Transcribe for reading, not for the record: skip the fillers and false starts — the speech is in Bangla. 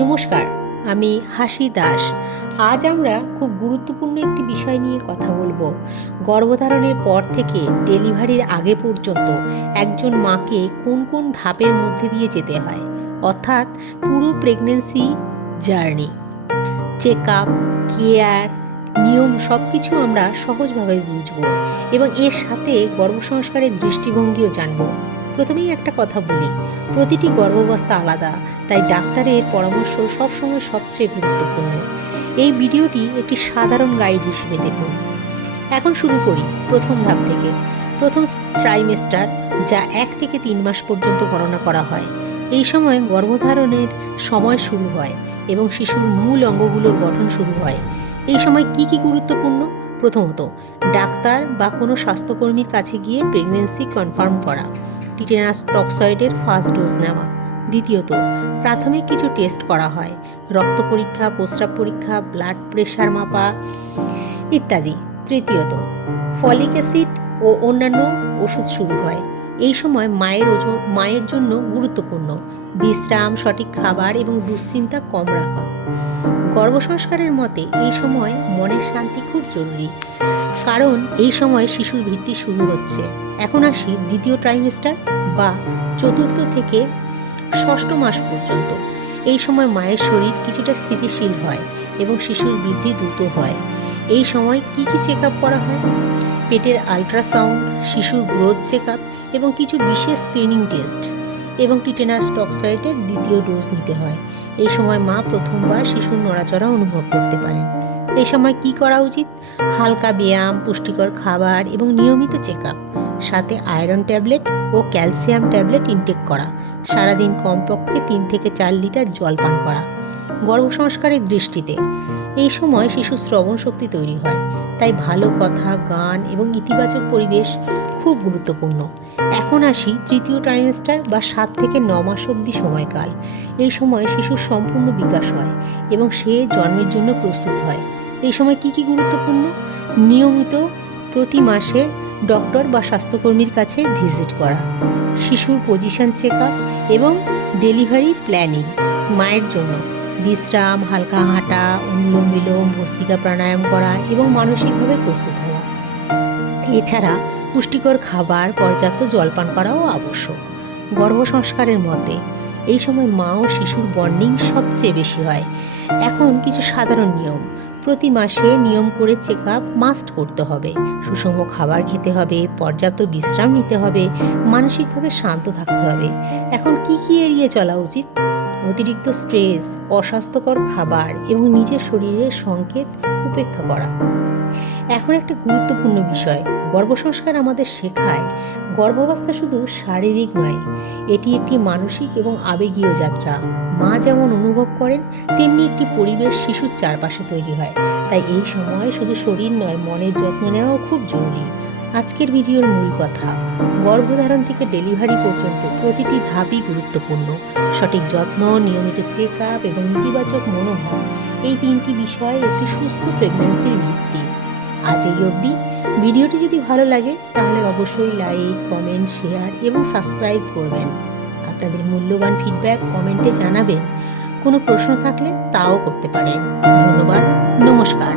নমস্কার, আমি হাসি দাস। আজ আমরা খুব গুরুত্বপূর্ণ একটি বিষয় নিয়ে কথা বলবো। গর্ভধারণের পর থেকে ডেলিভারির আগে পর্যন্ত একজন মাকে কোন কোন ধাপের মধ্যে দিয়ে যেতে হয়, অর্থাৎ পুরো pregnancy journey, check up, care, নিয়ম সব কিছু আমরা সহজভাবে বুঝব এবং এর সাথে গর্ভসংস্কারের দৃষ্টিভঙ্গিও জানব। প্রথমেই একটা কথা বলি, প্রতিটি গর্ভাবস্থা আলাদা, তাই ডাক্তারের পরামর্শ সবসময় সবচেয়ে গুরুত্বপূর্ণ। এই ভিডিওটি একটি সাধারণ গাইড হিসেবে দেখুন। এখন শুরু করি প্রথম ধাপ থেকে। প্রথম ট্রাইমেস্টার, যা 1 থেকে 3 মাস পর্যন্ত গণনা করা হয়। এই সময় গর্ভধারণের সময় শুরু হয় এবং শিশুর মূল অঙ্গগুলোর গঠন শুরু হয়। এই সময় কি কি গুরুত্বপূর্ণ? প্রথমত, ডাক্তার বা কোনো স্বাস্থ্যকর্মীর কাছে গিয়ে প্রেগন্যান্সি কনফার্ম করা, টিটেনাস টক্সয়েডের ফার্স্ট ডোজ নেওয়া। দ্বিতীয়ত, প্রাথমিক কিছু টেস্ট করা হয়, রক্ত পরীক্ষা, প্রস্রাব পরীক্ষা, ব্লাড প্রেশার মাপা ইত্যাদি। তৃতীয়ত, ফলিক অ্যাসিড ও অন্যান্য ওষুধ শুরু হয়। এই সময় মায়ের জন্য গুরুত্বপূর্ণ বিশ্রাম, সঠিক খাবার এবং দুশ্চিন্তা কম রাখা। গর্ভসংস্কারের মতে এই সময় মনের শান্তি খুব জরুরি, কারণ এই সময় শিশুর ভিত্তি শুরু হচ্ছে। এখন আসি দ্বিতীয় ট্রাইমেস্টার বা 4র্থ থেকে 6ষ্ঠ মাস পর্যন্ত। এই সময় মায়ের শরীর কিছুটা স্থিতিশীল হয় এবং শিশুর বৃদ্ধি দ্রুত হয়। এই সময় কি কি চেক আপ করা হয়? পেটের আল্ট্রাসাউন্ড, শিশুর গ্রোথ চেক আপ এবং কিছু বিশেষ স্ক্রিনিং টেস্ট, এবং টিটেনাস টক্সয়েডের দ্বিতীয় ডোজ নিতে হয়। এই সময় মা প্রথমবার শিশুর নড়াচড়া অনুভব করতে পারেন। এই সময় কি করা উচিত? হালকা ব্যায়াম, পুষ্টিকর খাবার এবং নিয়মিত চেক আপ, সাথে আয়রন ট্যাবলেট ও ক্যালসিয়াম ট্যাবলেট ইনটেক করা। সারাদিন কমপক্ষে 3 থেকে 4 লিটার জল পান করা। গর্ভসংস্কারের দৃষ্টিতে এই সময় শিশুর শ্রবণ শক্তি তৈরি হয়, তাই ভালো কথা, গান এবং ইতিবাচক পরিবেশ খুব গুরুত্বপূর্ণ। এখন আসি তৃতীয় ট্রাইমেস্টার বা 7 থেকে 9 মাস অবধি সময়কাল। এই সময় শিশুর সম্পূর্ণ বিকাশ হয় এবং সে জন্মের জন্য প্রস্তুত হয়। এই সময় কি কি গুরুত্বপূর্ণ? নিয়মিত প্রতি মাসে ডক্টর বা স্বাস্থ্যকর্মীর কাছে ভিজিট করা, শিশুর পজিশন চেক আপ এবং ডেলিভারি প্ল্যানিং। মায়ের জন্য বিশ্রাম, হালকা হাঁটা, অনুলোম বিলোম, ভস্ত্রিকা প্রাণায়াম করা এবং মানসিকভাবে প্রস্তুত হওয়া। এছাড়া পুষ্টিকর খাবার, পর্যাপ্ত জলপান করাও আবশ্যক। গর্ভসংস্কারের মতে এই সময় মা ও শিশুর বন্ডিং সবচেয়ে বেশি হয়। এখন কিছু সাধারণ নিয়ম। প্রতি মাসে নিয়ম করে চেক আপ মাস্ট করতে হবে, সুষম খাবার খেতে হবে, পর্যাপ্ত বিশ্রাম নিতে হবে, মানসিকভাবে শান্ত থাকতে হবে। এখন কি কি এড়িয়ে চলা উচিত? অতিরিক্ত স্ট্রেস, অস্বাস্থ্যকর খাবার এবং নিজের শরীরের সংকেত উপেক্ষা করা। এখন একটা গুরুত্বপূর্ণ বিষয়, গর্ভসংস্কার আমাদের শেখায় গর্ভাবস্থা শুধু শারীরিক নয়, এটি একটি মানসিক এবং আবেগীয় যাত্রা। মা যেমন অনুভব করেন, তেমনি একটি পরিবেশ শিশুর চারপাশে তৈরি হয়। তাই এই সময় শুধু শরীর নয়, মনের যত্ন নেওয়াও খুব জরুরি। আজকের ভিডিওর মূল কথা, গর্ভধারণ থেকে ডেলিভারি পর্যন্ত প্রতিটি ধাপই গুরুত্বপূর্ণ। সঠিক যত্ন, নিয়মিত চেক আপ এবং ইতিবাচক মনোভাব, এই 3টি বিষয় একটি সুস্থ প্রেগন্যান্সির ভিত্তি। আজ এই অবধি। ভিডিওটি যদি ভালো লাগে তাহলে অবশ্যই লাইক, কমেন্ট, শেয়ার এবং সাবস্ক্রাইব করবেন। আপনাদের মূল্যবান ফিডব্যাক কমেন্টে জানাবেন। কোনো প্রশ্ন থাকলে তাও করতে পারেন। ধন্যবাদ। নমস্কার।